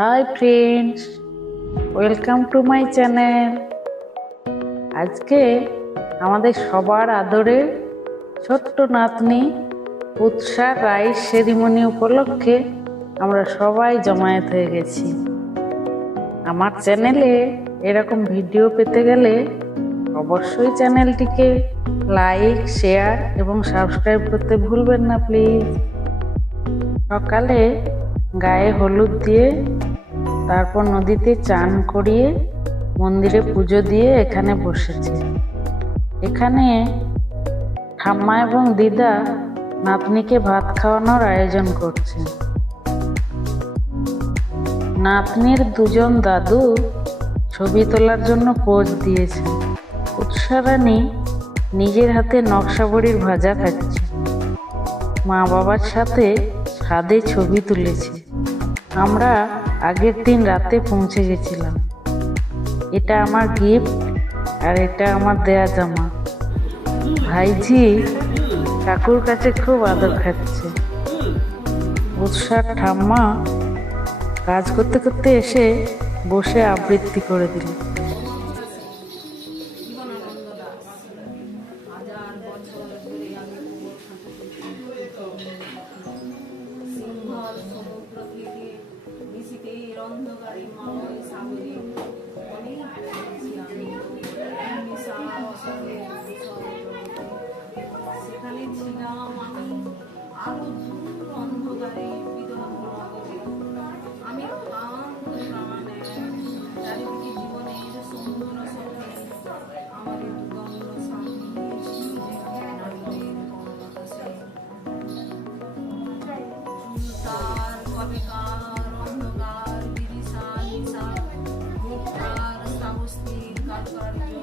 Hi friends, welcome to my channel. আজকে আমাদের সবার আদরের ছোট্ট নাতনি উৎসার রাইস সেরিমনি উপলক্ষে আমরা সবাই জমায়েত হয়ে গেছি। আমার চ্যানেলে এরকম ভিডিও পেতে গেলে অবশ্যই চ্যানেলটিকে লাইক, শেয়ার এবং সাবস্ক্রাইব করতে ভুলবেন না প্লিজ। সকালে গায়ে হলুদ দিয়ে তারপর নদীতে চান করিয়ে মন্দিরে পুজো দিয়ে এখানে বসেছে। এখানে ঠাম্মা এবং দিদা নাতনিকে ভাত খাওয়ানোর আয়োজন করছে। নাতনির দুজন দাদু ছবি তোলার জন্য পোজ দিয়েছে। উৎসা রানী নিজের হাতে নকশা বড়ির ভাজা খাচ্ছে। মা বাবার সাথে ছাদে ছবি তুলেছে। আমরা আগের দিন রাতে পৌঁছে গেছিলাম। এটা আমার গিফট আর এটা আমার দেয়া জামা। ভাইঝি কাকুর কাছে খুব আদর খাচ্ছে। উৎসার ঠাম্মা কাজ করতে করতে এসে বসে আবৃত্তি করে দিল। সেখানে ছিলাম আমি আরো দূর অন্ধকারে বিদগ্ধ নগরে। আমি প্রাণে চারিদিকে জীবনের সুন্দর সঙ্গে আমাদের দুগন্ধ স্বামী তার কবেকার অন্ধকার বিদিশা নিশা মুক্তার সাহসীর কাজ করার জন্য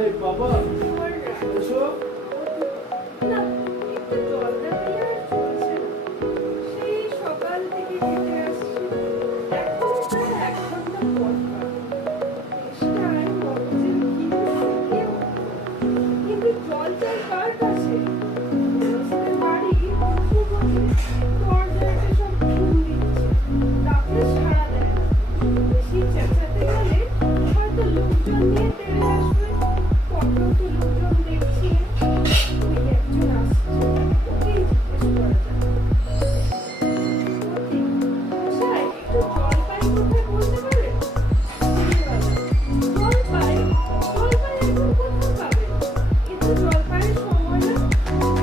এই বাবা এসো। না একটু জলটা দিয়ে আর চলছে না। সেই সকাল থেকে হেঁটে আসছি, এখন প্রায় 1 ঘন্টা পর তেষ্টায় মগজের কিন্তু শুকিয়ে উঠল। কিন্তু জল চাই কার কাছে? গৃহস্থের বাড়ি বসে বসে দরজায় সব ঘুম দিচ্ছে, ডাকলে সাড়া দেয় না। বেশি চেঁচাতে গেলে হয়তো লোকজন নিয়ে তেড়ে আসবে। কত তো লোকজন দেখছি, ওই একজন আসছে, ওকেই জিজ্ঞেস করা যাক। ওকে, মশাই একটু জলপাই কোথায় বলতে পারেন? জলপাই এখন কোথায় পাবেন? এ তো জলপাইয়ের সময় না।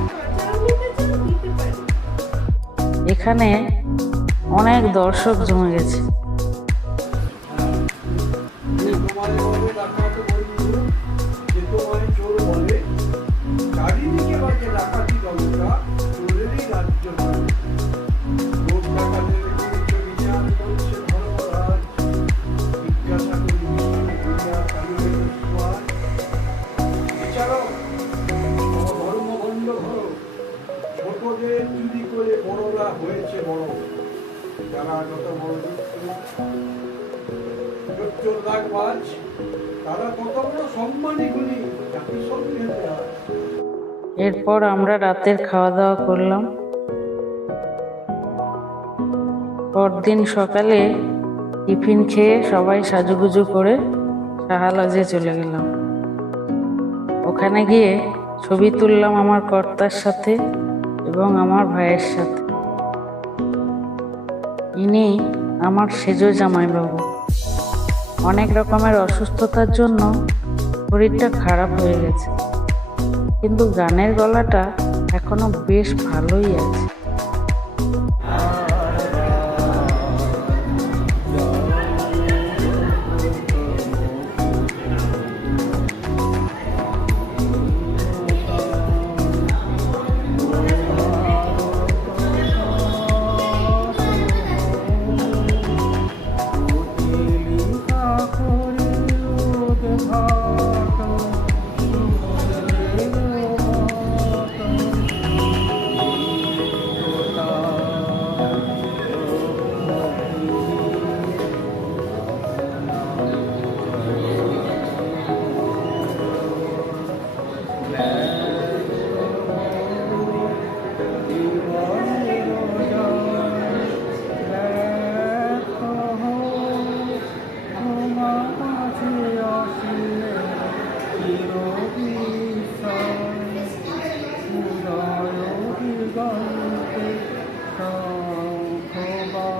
কাঁচা আম নিতে চান দিতে পারি। এখানে অনেক দর্শক জমে গেছে। তোমায় বলে ডাকাতে বন্ধু, যে তোমায় চোর বলে। চারিদিকে বাজে ডাকাতি দলটা, চোরেরই রাজ্য নয়। লোক ডাকাতের করেছে বিচার, করছে ধর্মরাজ। জিজ্ঞাসা করি দুনিয়া কালিয়ে বিস্ময়। বিচারক, ধর্মভণ্ড ধরো। ছোটদের চুরি করে বড়রা হয়েছে বড়। যারা যত বড় চোর দাগবাজ, তারা কত বড় সম্মানী গুণী, জাতিসংঘের দেওয়া। এরপর আমরা রাতের খাওয়া দাওয়া করলাম। পরদিন সকালে টিফিন খেয়ে সবাই সাজুগুজু করে সাহা লজে চলে গেলাম। ওখানে গিয়ে ছবি তুললাম আমার কর্তার সাথে এবং আমার ভাইয়ের সাথে। ইনি আমার সেজো জামাইবাবু। অনেক রকমের অসুস্থতার জন্য শরীরটা খারাপ হয়ে গেছে, কিন্তু গানের গলাটা এখনো বেশ ভালোই আছে। শঙ্খবাজে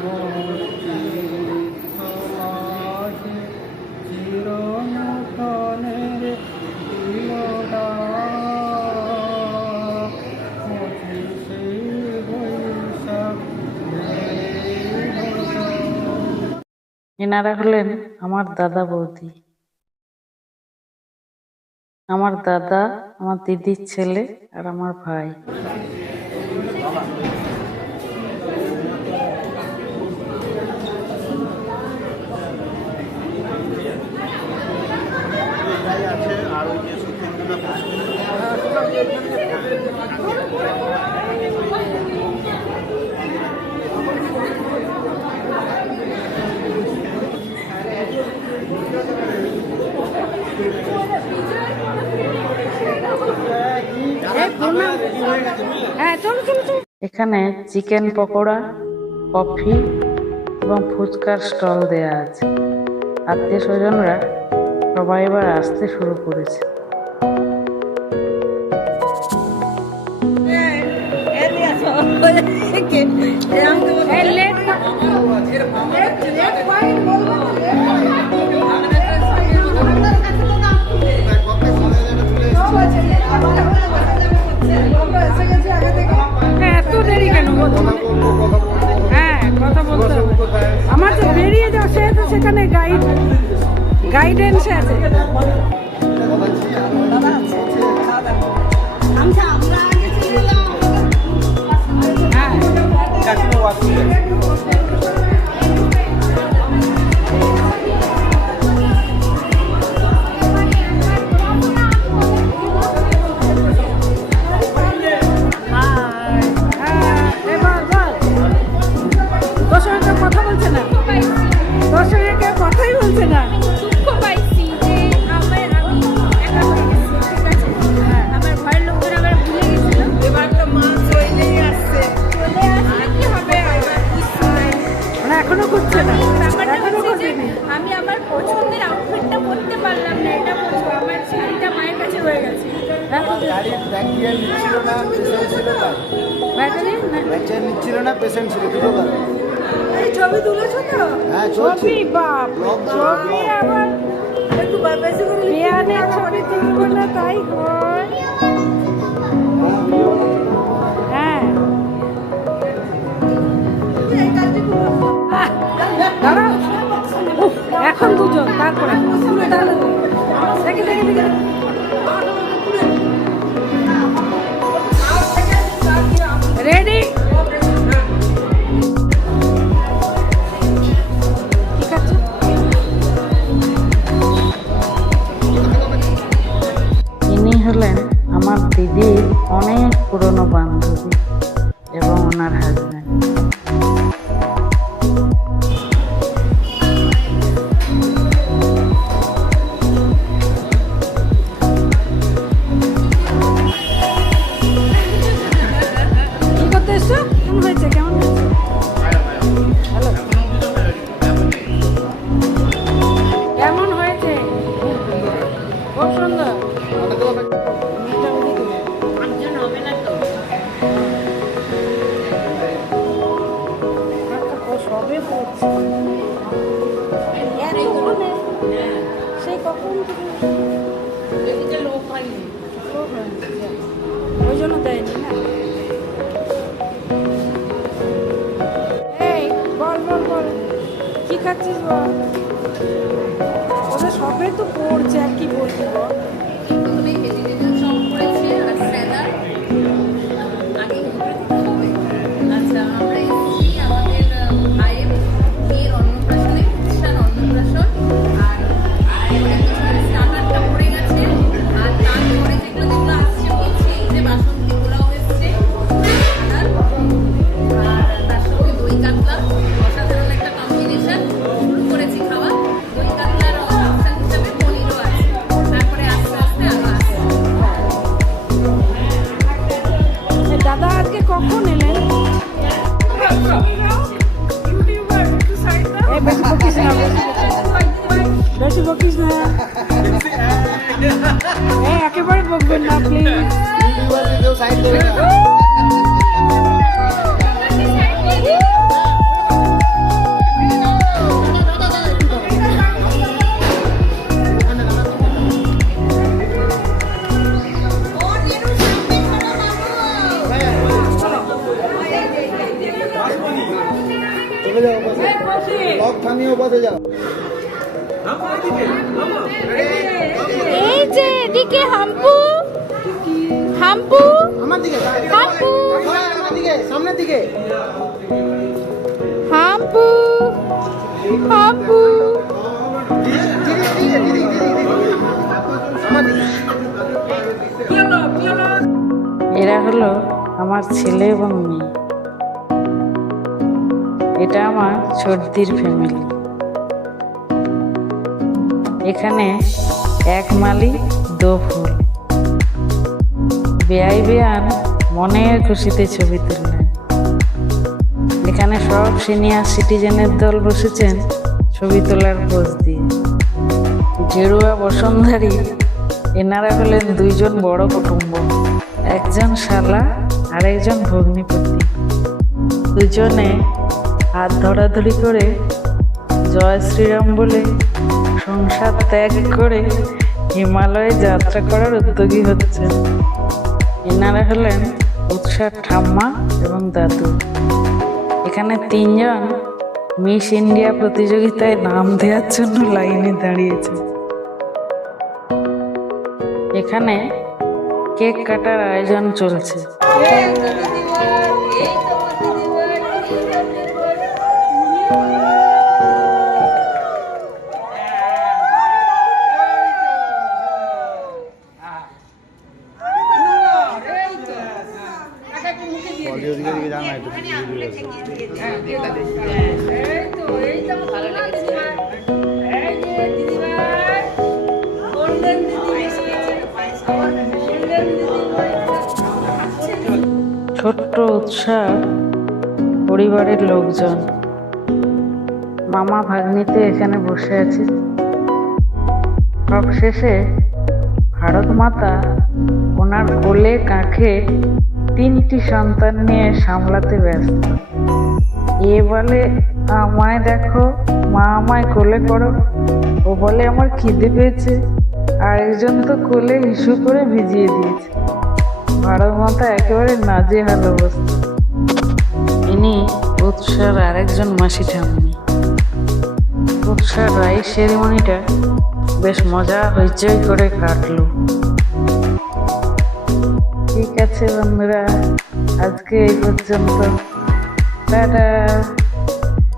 মূর্তিস্থ মাঝে চিরনূতনের দিলডা পঁচিশে বৈশাখ এনারা হলেন আমার দাদা বৌদি। আমার দাদা, আমার দিদির ছেলে আর আমার ভাই। এখানে চিকেন পকোড়া, কফি এবং ফুচকার স্টল দেয়া আছে। আত্মীয় স্বজনরা সবাই এবার আসতে শুরু করেছে। এত দেরি কেন? হ্যাঁ, কথা বলতে হবে। আমার তো বেরিয়ে যাও, সেহেতু সেখানে গাইডেন্স আছে। তোর সঙ্গে কেউ কথা বলছে না, তোর সঙ্গে কেউ কথাই বলছে না। দুঃখ পাইছি যে আমি একা হয়ে গেছি, ঠিক আছে? আমার ঘরের লোকজন আবার ভুলে গেছিল। এবার তো মা চলেই আসছে। চলে আসলে কি হবে? এবার কিছু নাই। মানে এখনো করছে না, ব্যাপারটা এখনো হচ্ছে যে করেনি। আমি আমার পছন্দের আউটফিটটা পরতে পারলাম না। এটা বলবো, আমার শাড়িটা মায়ের কাছে রয়ে গেছে। ব্যাটারি নিচ্ছিল না, পেশেন্ট ছিল দুটো কারণ। এই ছবি তুলেছো তো? হ্যাঁ, চলছে। ছবি বাপ, ছবি আবার একটু বেশি করে বিয়ানে ছবি তুলবো না, তাই হয়। হ্যাঁ, দাঁড়াও। উফ, এখন দুজন, তারপরে দেখি দেখি দেখি। রেডি? ঠিক আছে। ইনি হলেন আমার দিদির অনেক পুরনো বান্ধবী এবং ওনার হাজব্যান্ড। কি করতে এসছো? কেমন হয়েছে? কেমন হয়েছে? ভালো। কেমন হয়েছে? খুব সুন্দর। সবে পড়ছে। সেই কখন থেকে লোক হয়নি, ওই জন্য দেয়নি না। এই বল বল বল, কি খাচ্ছিস বল? ওদের সবে তো পড়ছে, আর কি বলবি বল? প্রথমে ভেজিটেবল চপ করেছে আর স্যালাড। আগে আচ্ছা, আমরা এসেছি আমাদের ভাইয়ের মেয়ের অন্নপ্রাশনে, অনুষ্ঠান অন্নপ্রাশন। আর স্টার্টারটা পড়ে গেছে। আর তারপরে যেগুলো যেগুলো আসছে বলছে, এই যে বাসন্তী পোলাও এসছে, আর তার সঙ্গে দই কাতলা, অসাধারণ একটা কম্বিনেশন। শুরু করেছি খাওয়া। দই কাতলার অপশন হিসাবে পনিরও আছে। তারপরে আস্তে আস্তে আরো আসছে। দাদা আজকে কখন এলেন? এই বেশি বকিস না, বেশি বকিস না। এই একেবারে বকবেন না প্লিজ। সাইড দেবে না। লক থামিয়ে পাশে যাও। এই যে এদিকে হাম্পু হাম্পু আমার দিকে হাম্পু সবাই আমার দিকে, সামনের দিকে। হাম্পু হাম্পু আমার দিকে। এরা হলো আমার ছেলে এবং মেয়ে। এটা আমার ছোটদির ফ্যামিলি। এখানে এক মালি দো ফুল। বেআই বেয়ান মনের খুশিতে ছবি তুললেন। এখানে সব সিনিয়র সিটিজেনের দল বসেছেন ছবি তোলার পোজ দিয়ে। গেরুয়া বসনধারী এনারা হলেন দুইজন বড় কুটুম্ব, একজন শালা আর একজন ভগ্নিপতি। দুজনে হাত ধরাধরি করে জয় শ্রীরাম বলে সংসার ত্যাগ করে হিমালয়ে যাত্রা করার উদ্যোগী হচ্ছেন। এনারা হলেন উৎসার ঠাম্মা এবং দাদু। এখানে তিনজন মিস ইন্ডিয়া প্রতিযোগিতায় নাম দেওয়ার জন্য লাইনে দাঁড়িয়েছে। এখানে কেক কাটার আয়োজন চলছে। অডিও দিকে দিকে জানা একটু ছোট্ট উৎসাহ পরিবারের লোকজন, মামা ভাগ্নিতে এখানে বসে আছে। সব শেষে ভারত মাতা ওনার কোলে কাঁখে তিনটি সন্তান নিয়ে সামলাতে ব্যস্ত। এ বলে আমায় দেখো, মা আমায় কোলে করো। ও বলে আমার খিদে পেয়েছে। আরেকজন তো কোলে ইস্যু করে ভিজিয়ে দিয়েছে। ভারত মাতা একেবারে নাজেহাল অবস্থা। ইনি উৎসার আরেকজন মাসি ঠাম্মি। উৎসার রাইস সেরিমনিটা বেশ মজা হইচই করে কাটলো। ঠিক আছে বন্ধুরা, আজকে এই পর্যন্ত। টাটা।